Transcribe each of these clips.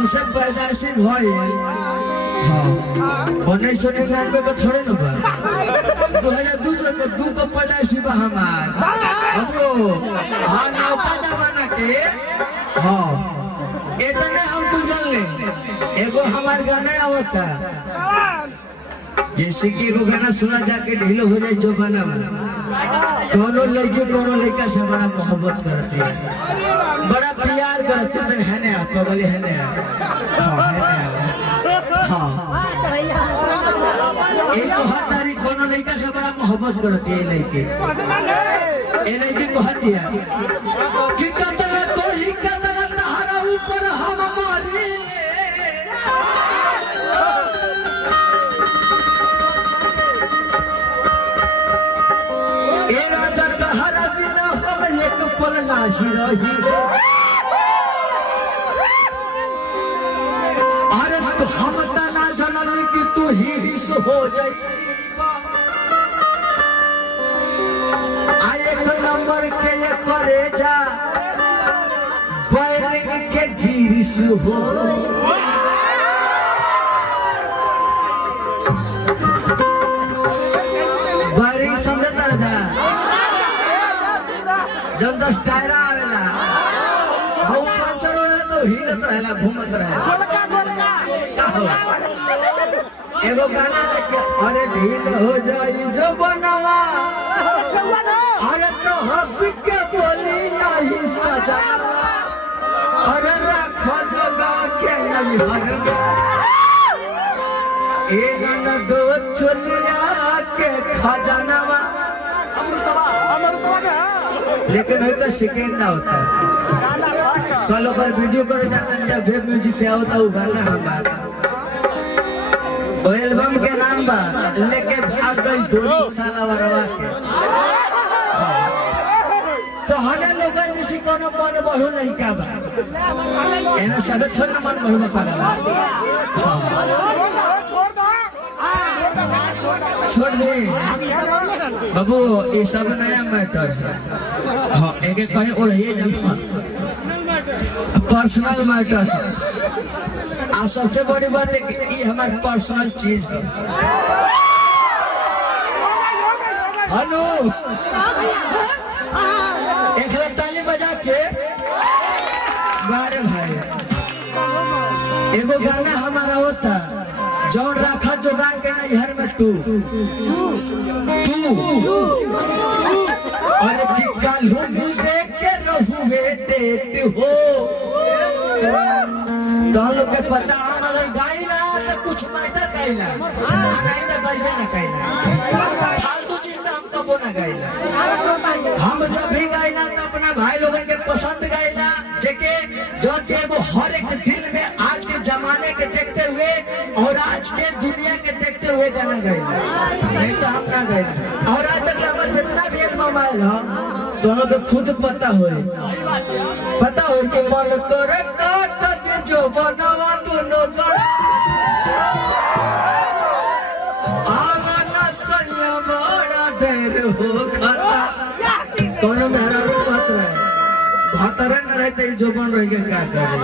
हमसे पैदाइशी भाई हाँ 1999 को थोड़े न बा 2002 को दू को पैदाइशी बा हमार हमरो हाँ नौका जमाना के हाँ इतने हम बुझल ले एगो हमार गाना आवता जैसे कि एगो गाना सुना जाके ढीलो हो जाए जो बना कोनो लड़का से बड़ा मोहब्बत करती है बड़ा प्यार करते है ना पगले है ना हाँ एक तारीख कोनो लड़का से बड़ा मोहब्बत करती है लड़के को हतिया कि कतना तो ही कतना तहरा ऊपर हम मारी ए राजा तहरा बिना हम एक पल नाशी रही अरे तो हम तना जनल कि तू ही हो जाई नंबर के ये करे जा बैरिंग के गिरिश हो बैरिंग समझता था जब 10 टायरा आवेला हम पंचर हो तो हिलत रहेला घूमत रहेला एगो गाना के अरे ढील हो जाई जो बनवा अरे तो हंस के बोली नहीं सजना अरे रखो जगा के नहीं हर ए गाना दो चलिया के खजानवा लेकिन है तो सेकंड ना होता कल अगर वीडियो करे जाता है जब वेब म्यूजिक से होता वो गाना हमारा एल्बम के नाम बा लेके भाग गई 2 साल वरवा के तो हने लोगन जैसे कोनो मन बढ़ो लइका बा एना सब छोड़ मन बढ़ो पागल छोड़ दे बाबू ये सब नया मैटर है हां एक कहीं ओढ़िए जब पर्सनल मैटर है आ सबसे बड़ी बात है कि ये हमारी पर्सनल चीज है हेलो एक ताली बजा के बारे भाई एगो गाना हमारा होता जौन रखा जोगान के नैहर में तू अरे कि कल हो देख के रहू डेट हो तो लोग के पता हम अगर गाइला तो कुछ मैटर गाइला नहीं तो गाइबे ना गाइला फालतू चीज तो हम कबो ना गाइला हम जब भी गाइला तो अपना भाई लोगन के पसंद गाइला जेके जो के वो हर एक दिल में आज के जमाने के देखते हुए और आज के दुनिया के देखते हुए गाना गाइला नहीं तो हम ना गाइला और आज तक हमारा जितना भी मोबाइल है दोनों को खुद पता हो कि मन करे जो बनवा दोनों का आवाना सैया बड़ा देर हो खाता कोनो मेरा रूपत रहे भातरे न रहते जो बन रही क्या करे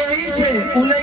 यही से उलई